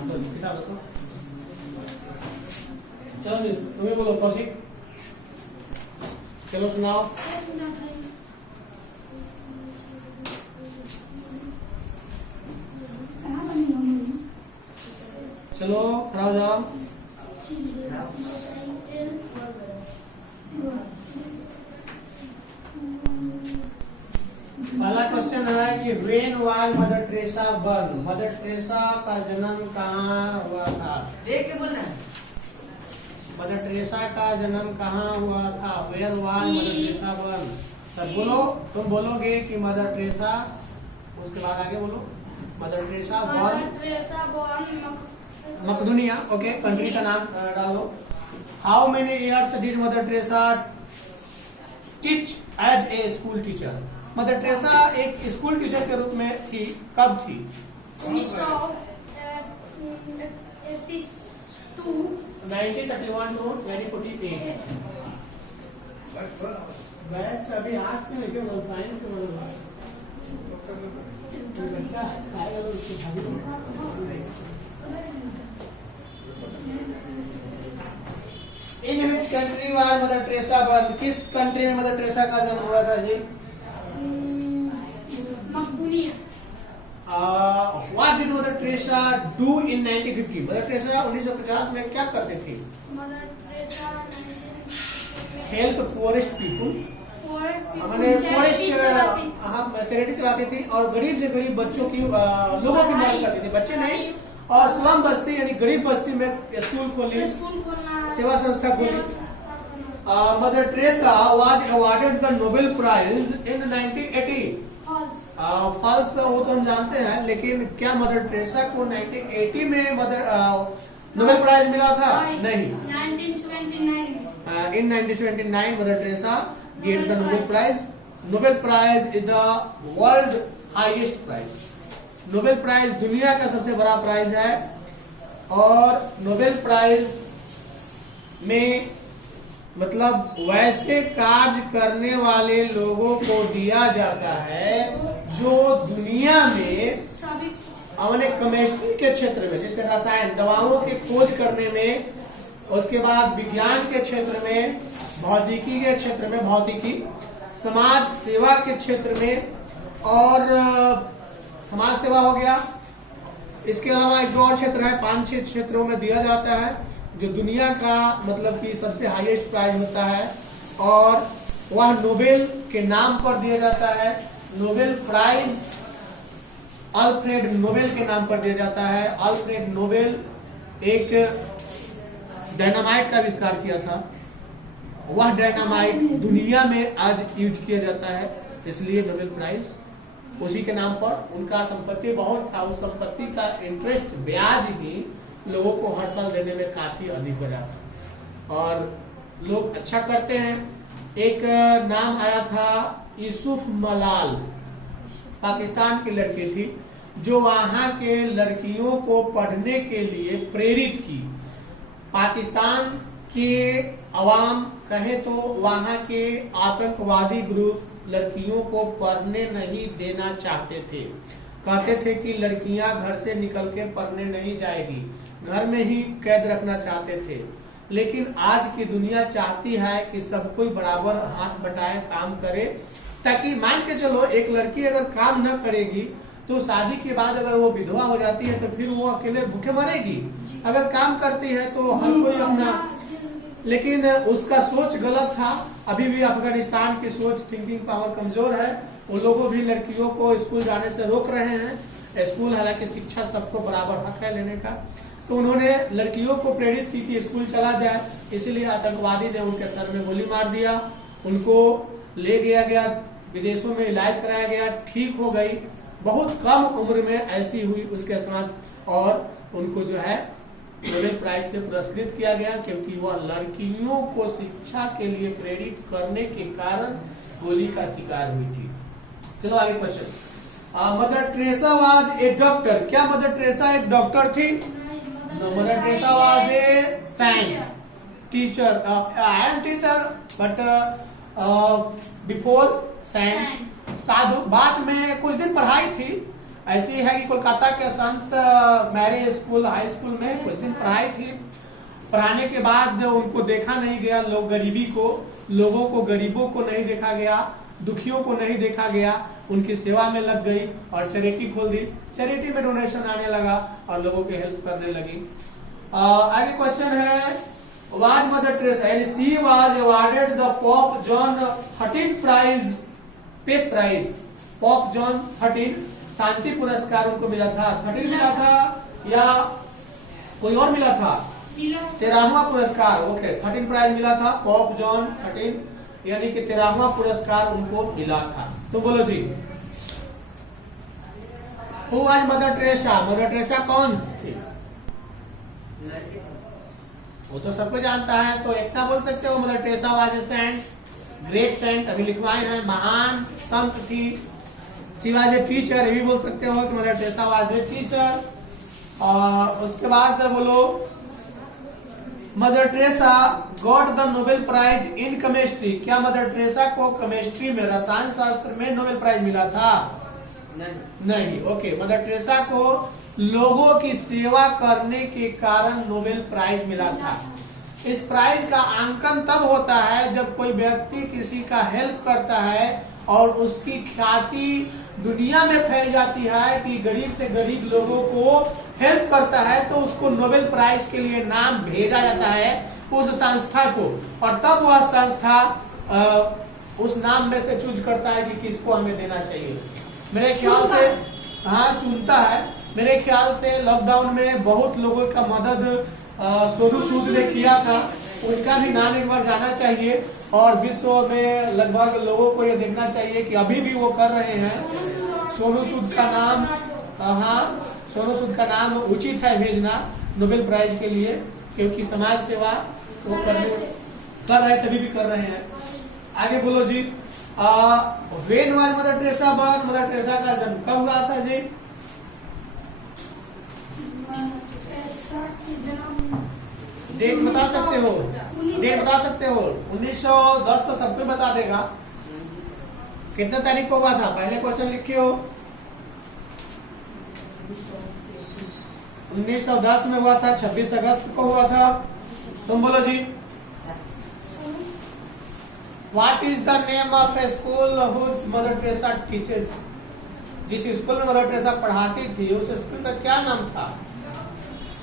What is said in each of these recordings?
तो किताब तो चलो तुम्हें बोलो कौशिक, चलो सुनाओ। चलो खड़ा हो जाओ। पहला क्वेश्चन है कि when was Mother Teresa burn, mother Teresa का जन्म कहाँ हुआ था? मदर टेरेसा का जन्म कहाँ हुआ था? Where was Mother Teresa born? सब बोलो, तुम बोलोगे कि मदर टेरेसा, उसके बाद आगे बोलो। मदर टेरेसा बर्न मकदूनिया, ओके, कंट्री का नाम डालो। How many years did Mother Teresa teach as a school teacher? Mother Teresa एक स्कूल टीचर के रूप में थी, कब थी? 1931 to 2048। बैच अभी आज के लेके मतलब साइंस के मतलब बच्चा आएगा तो उसको in which country was Mother Teresa born? किस कंट्री में मदर टेरेसा का जन्म हुआ था जी? What did Mother Teresa do in 1950? Mother Teresa 1950 में क्या करते थे? हेल्प पुअरेस्ट पीपुल, मैंने पुअरेस्ट चैरिटी चलाती थी और गरीब से गरीब बच्चों की लोगों की मदद करती थी, बच्चे नहीं, और स्लम बस्ती यानी गरीब बस्ती में स्कूल खोली, सेवा संस्था खोली। Mother Teresa was awarded the Nobel prize in 1980। False वो तो हम जानते हैं, लेकिन क्या मदर टेरेसा को 1980 में नोबेल प्राइज मिला था? नहीं, 1979। In 1979 Mother Teresa get the Nobel prize. Nobel prize is the world highest prize. Nobel prize दुनिया का सबसे बड़ा प्राइज है, और नोबेल प्राइज में मतलब वैसे कार्य करने वाले लोगों को दिया जाता है जो दुनिया में हमने केमिस्ट्री के क्षेत्र में, जैसे रसायन, दवाओं की खोज करने में, उसके बाद विज्ञान के क्षेत्र में, भौतिकी के क्षेत्र में, भौतिकी, समाज सेवा के क्षेत्र में, और समाज सेवा हो गया। इसके अलावा एक और क्षेत्र है, 5-6 क्षेत्रों में दिया जाता है, जो दुनिया का मतलब कि सबसे हाईएस्ट प्राइज होता है, और वह नोबेल के नाम पर दिया जाता है। नोबेल प्राइज अल्फ्रेड नोबेल के नाम पर दिया जाता है। अल्फ्रेड नोबेल एक डायनामाइट का आविष्कार किया था, वह डायनामाइट दुनिया में आज यूज किया जाता है, इसलिए नोबेल प्राइज उसी के नाम पर। उनका संपत्ति बहुत था, उस संपत्ति का इंटरेस्ट, ब्याज भी लोगों को हर साल देने में काफी अधिक हो जाता, और लोग अच्छा करते हैं। एक नाम आया था यूसुफ मलाल, पाकिस्तान की लड़की थी, जो वहां के लड़कियों को पढ़ने के लिए प्रेरित की। पाकिस्तान के अवाम कहे तो वहां के आतंकवादी ग्रुप लड़कियों को पढ़ने नहीं देना चाहते थे, कहते थे कि लड़कियां घर से निकल के पढ़ने नहीं जाएगी, घर में ही कैद रखना चाहते थे। लेकिन आज की दुनिया चाहती है कि सब कोई बराबर हाथ बटाए, काम करे, ताकि मान के चलो एक लड़की अगर काम न करेगी तो शादी के बाद अगर वो विधवा हो जाती है तो फिर वो अकेले भूखे मरेगी। अगर काम करती है तो हर कोई अपना, लेकिन उसका सोच गलत था। अभी भी अफगानिस्तान की सोच, थिंकिंग पावर कमजोर है, वो लोगों भी लड़कियों को स्कूल जाने से रोक रहे हैं। स्कूल हालांकि शिक्षा सबको बराबर हक है लेने का, तो उन्होंने लड़कियों को प्रेरित की कि स्कूल चला जाए, इसीलिए आतंकवादी ने उनके सर में गोली मार दिया, उनको ले गया गया, विदेशों में इलाज कराया गया, ठीक हो गई। बहुत कम उम्र में ऐसी हुई उसके साथ, और उनको जो है नोबेल प्राइज से पुरस्कृत किया गया, क्योंकि वह लड़कियों को शिक्षा के लिए प्रेरित करने के कारण गोली का शिकार हुई थी। चलो आगे question. Mother Teresa was a doctor. क्या मदर टेरेसा एक डॉक्टर थी? No, Mother Teresa was a saint, teacher. I am teacher, but before saint, साधु। बाद में कुछ दिन पढ़ाई थी, ऐसी है कि कोलकाता के संत मैरी स्कूल हाई स्कूल में कुछ दिन पढ़ाई थी। पढ़ाने के बाद उनको देखा नहीं गया, लोगों को गरीबों को नहीं देखा गया, दुखियों को नहीं देखा गया। उनकी सेवा में लग गई और चैरिटी खोल दी। चैरिटी में डोनेशन आने लगा और लोगों की हेल्प करने लगी। आगे क्वेश्चन है, was Mother Teresa and she was awarded the Pope John 13 prize, peace prize. Pope John 13 शांति पुरस्कार उनको मिला था। 13 मिला था या कोई और मिला था? 13वां पुरस्कार। ओके, 13 प्राइज मिला था। पॉप जॉन 13 यानी कि 13वां पुरस्कार उनको मिला था। तो बोलो जी, who was Mother Teresa? Mother Teresa कौन थी? वो तो सबको जानता है, तो एक ना बोल सकते हो Mother Teresa was a saint, great saint, अभी लिखवाए हैं, महान संत थी। शी वाज ए टीचर, ये भी बोल सकते हो कि Mother Teresa was a teacher. और उसके बाद बोलो, Mother Teresa got the Nobel prize in chemistry. क्या मदर टेरेसा को केमिस्ट्री में, रसायन शास्त्र में नोबेल प्राइज मिला था? नहीं। ओके, मदर टेरेसा को लोगों की सेवा करने के कारण नोबेल प्राइज मिला था। इस प्राइज का अंकन तब होता है जब कोई व्यक्ति किसी का हेल्प करता है और उसकी ख्याति दुनिया में फैल जाती है कि गरीब से गरीब लोगों को हेल्प करता है, तो उसको नोबेल प्राइज के लिए नाम भेजा जाता है उस संस्था को, और तब वह संस्था उस नाम में से चूज करता है कि किसको हमें देना चाहिए। मेरे ख्याल से चुनता है। मेरे ख्याल से लॉकडाउन में बहुत लोगों का मदद सोनू सूद ने किया था, उनका भी नाम एक बार जाना चाहिए। और विश्व में लगभग लोगों को ये देखना चाहिए कि अभी भी वो कर रहे हैं। सोनू सूद का नाम, सोनू सूद का नाम उचित है भेजना नोबेल प्राइज के लिए, क्योंकि समाज सेवा वो कर रहे, तभी भी कर रहे हैं। आगे बोलो जी, when was Mother Teresa born? Mother Teresa का जन्म कब हुआ था जी? डेट बता सकते हो? डेट बता सकते हो? 1910 तो सबको बता देगा। कितने तारीख को हुआ था? पहले क्वेश्चन लिखे हो। 1910 में हुआ था, 26 अगस्त को हुआ था। तुम बोलो जी, what is the name of a school whose Mother Teresa teaches? जिस स्कूल में मदर टेरेसा पढ़ाती थी उस स्कूल का क्या नाम था?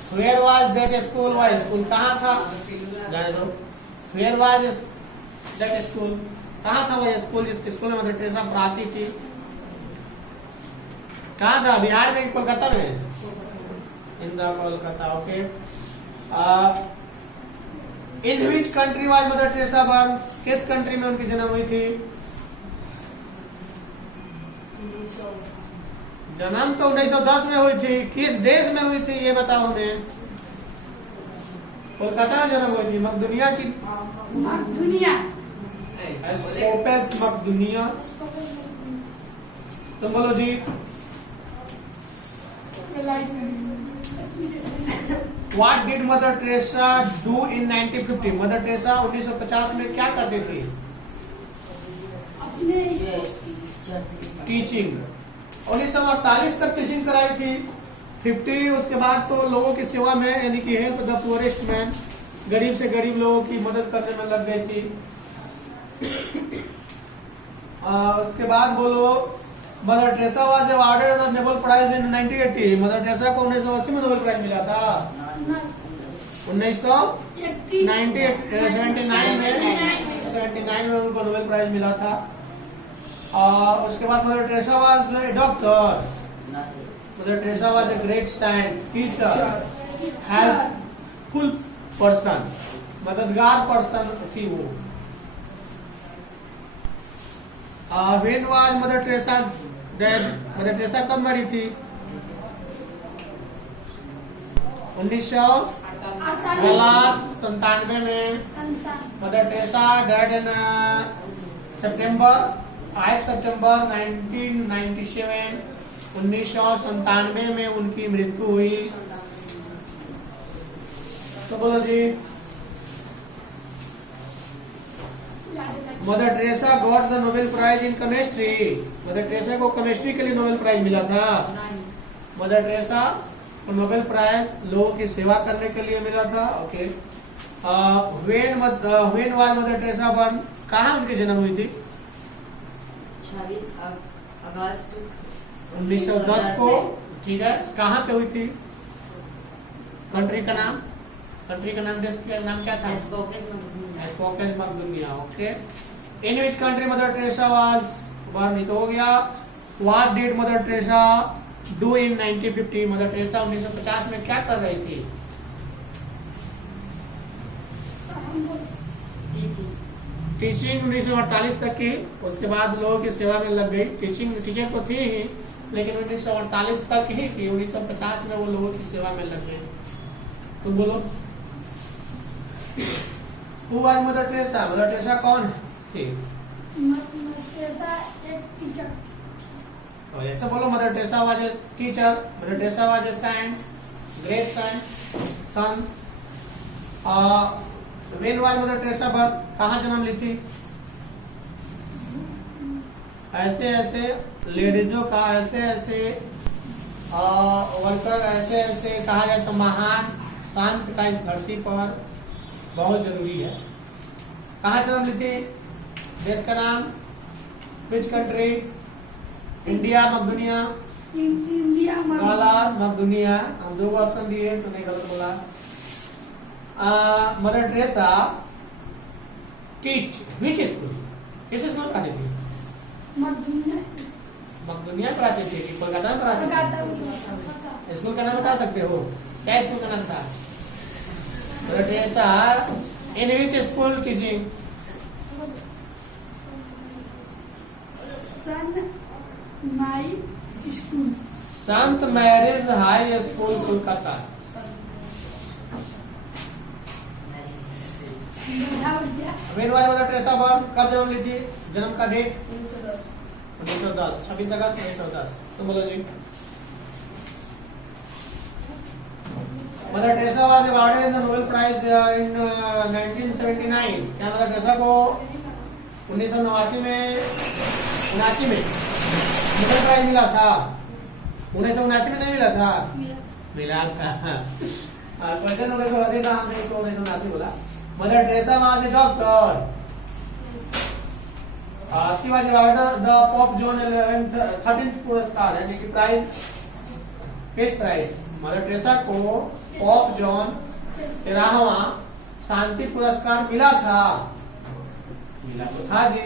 Where was that school? वह स्कूल कहाँ था? जाने दो। Where was that school? कहाँ था वह स्कूल जिस स्कूल में मदर टेरेसा पढ़ाती थी? कहाँ था? बिहार में, कोलकाता में? In the Kolkata. Okay. In which country was Mother Teresa born? किस कंट्री में उनकी जन्म हुई थी? जन्म तो 1910 में हुई थी। किस देश में हुई थी ये बताओ हमें। कोलकाता में जन्म हुई थी। मकदूनिया की स्कोपेस मकदूनिया। तुम बोलो जी, what did Mother Teresa do in 1950? Mother Teresa 1950 में क्या करती थी? टीचिंग। 1948 तक टीचिंग कराई थी। 50 उसके बाद तो लोगों की सेवा में, यानी कि हेल्प द पुअरेस्ट मैन, गरीब से गरीब लोगों की मदद करने में लग गई थी। उसके बाद बोलो, Mother Teresa was awarded the Nobel prize in 1980। Mother Teresa को 1980 में नोबेल प्राइज मिला था। 1979 में उनको नोबेल प्राइज मिला था। और उसके बाद Mother Teresa was a doctor. Mother Teresa was a great saint, teacher, helpful person, मददगार पर्सन थी वो। When was Mother Teresa dead? Mother Teresa कब मरी थी? 1997 में। Mother Teresa dead in September 5 September 1997। 1997 में उनकी मृत्यु हुई। तो बोलो जी, Mother Teresa got the Nobel prize in chemistry. Mother Teresa को केमिस्ट्री के लिए नोबेल प्राइज मिला था। मदर टेरेसा को नोबेल प्राइज लोगों की सेवा करने के लिए मिला था। Okay, when was Mother Teresa born, कहाँ उनकी जन्म हुई थी? 26 अगस्त 1910 को। ठीक है, कहाँ पे हुई थी? कंट्री का नाम, देश का नाम क्या था? स्पोकेन मकदूनिया। Okay, in which country Mother Teresa was born, तो हो गया। What did Mother Teresa do in 1950? Mother Teresa 1950 में क्या कर रही थी? टीचिंग 1948 तक की, उसके बाद लोगों की सेवा में लग गई। टीचर तो थी ही, लेकिन 1948 तक ही की। 1950 में वो लोगों की सेवा में लग गए। तुम बोलो, Who was Mother Teresa? Mother Teresa कौन थी? एक टीचर। तो ऐसे बोलो, Mother Teresa was a teacher, Mother Teresa was a saint, great son. When was Mother Teresa born, कहाँ जन्म ली थी? ऐसे लेडीजों का ऐसे वर्कर ऐसे कहा जाए तो महान शांत का इस धरती पर बहुत जरूरी है। कहाँ जन्म ली थी? देश का नाम, विच कंट्री? इंडिया, मकदूनिया? इंडिया गलत, मकदूनिया। हम दो ऑप्शन दिए, तुमने गलत बोला। Mother Teresa teach which school, किस स्कूल पढ़ाती थी? मकदूनिया पढ़ाती थी कि कोलकाता में पढ़ाती थी? स्कूल का नाम बता सकते हो? क्या स्कूल का नाम था? Mother Teresa in which school teaching? संत Mary's high school Kolkata. When was Mother Teresa born, कब जन्म ली थी? जन्म का डेट? 1910, 26 अगस्त 1910। तुम बोलो जी। Mother Teresa was awarded in the Nobel prize in 1979। क्या मदर टेरेसा को 1979 में 79 में नोबेल प्राइज मिला था? 1979 में नहीं मिला था? मिला था। क्वेश्चन 1980 था, हमने इसको 1979 बोला। Mother Teresa was a doctor. She was awarded the pope John 13th पुरस्कार, यानी कि प्राइज, किस प्राइज? मदर टेरेसा को पोप जॉन 13वां शांति पुरस्कार मिला था। मिला तो था जी,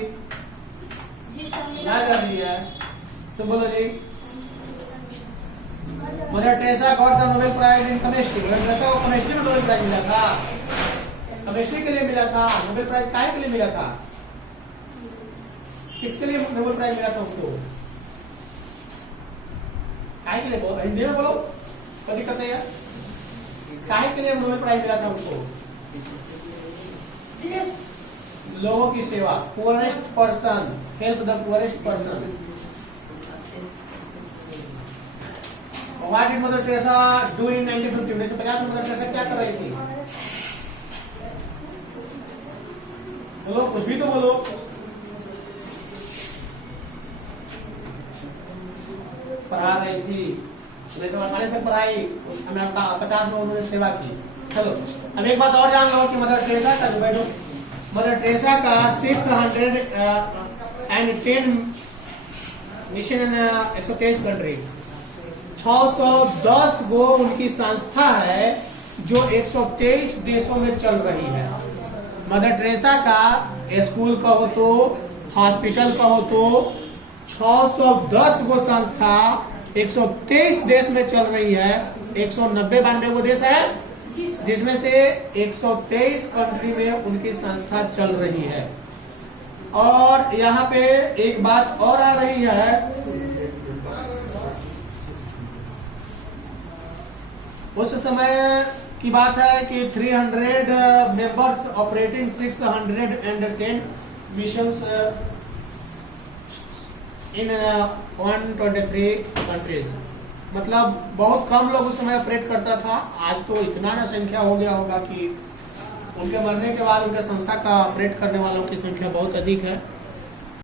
मिला जा रही है। तो बोलो जी। Mother Teresa got the Nobel prize in chemistry. Mother Teresa को केमिस्ट्री में नोबेल प्राइज मिला था। केमिस्ट्री के लिए मिला था। नोबेल प्राइज काहे के लिए मिला था? किसके लिए नोबेल प्राइज मिला था उनको? काहे के लिए? बोलो हिंदी में बोलो, कोई दिक्कत नहीं है। काहे के लिए नोबेल प्राइज मिला था उनको? लोगों की सेवा, poorest person, help the poorest person. What did Mother Teresa do in 1950? 1950 में मदर टेरेसा क्या कर रही थी? बोलो, कुछ भी तो बोलो। पढ़ा रही थी, 1948 तक पढ़ाई, हमें 50 में उन्होंने सेवा की। चलो, अब एक बात और जान लो कि मदर टेरेसा का, बैठो, मदर टेरेसा का 610 मिशन इन 123 कंट्री, 610 गो उनकी संस्था है जो 123 देशों में चल रही है। मदर टेरेसा का स्कूल कहो तो, हॉस्पिटल कहो तो, 610 गो संस्था 123 देश में चल रही है। 190-92 वो देश है जिसमें से 123 कंट्री में उनकी संस्था चल रही है। और यहाँ पे एक बात और आ रही है, उस समय की बात है कि 300 मेंबर्स ऑपरेटिंग 610 मिशंस इन 123 कंट्रीज। मतलब बहुत कम लोग उस समय ऑपरेट करता था। आज तो इतना ना संख्या हो गया होगा कि उनके मरने के बाद उनके संस्था का ऑपरेट करने वालों की संख्या बहुत अधिक है।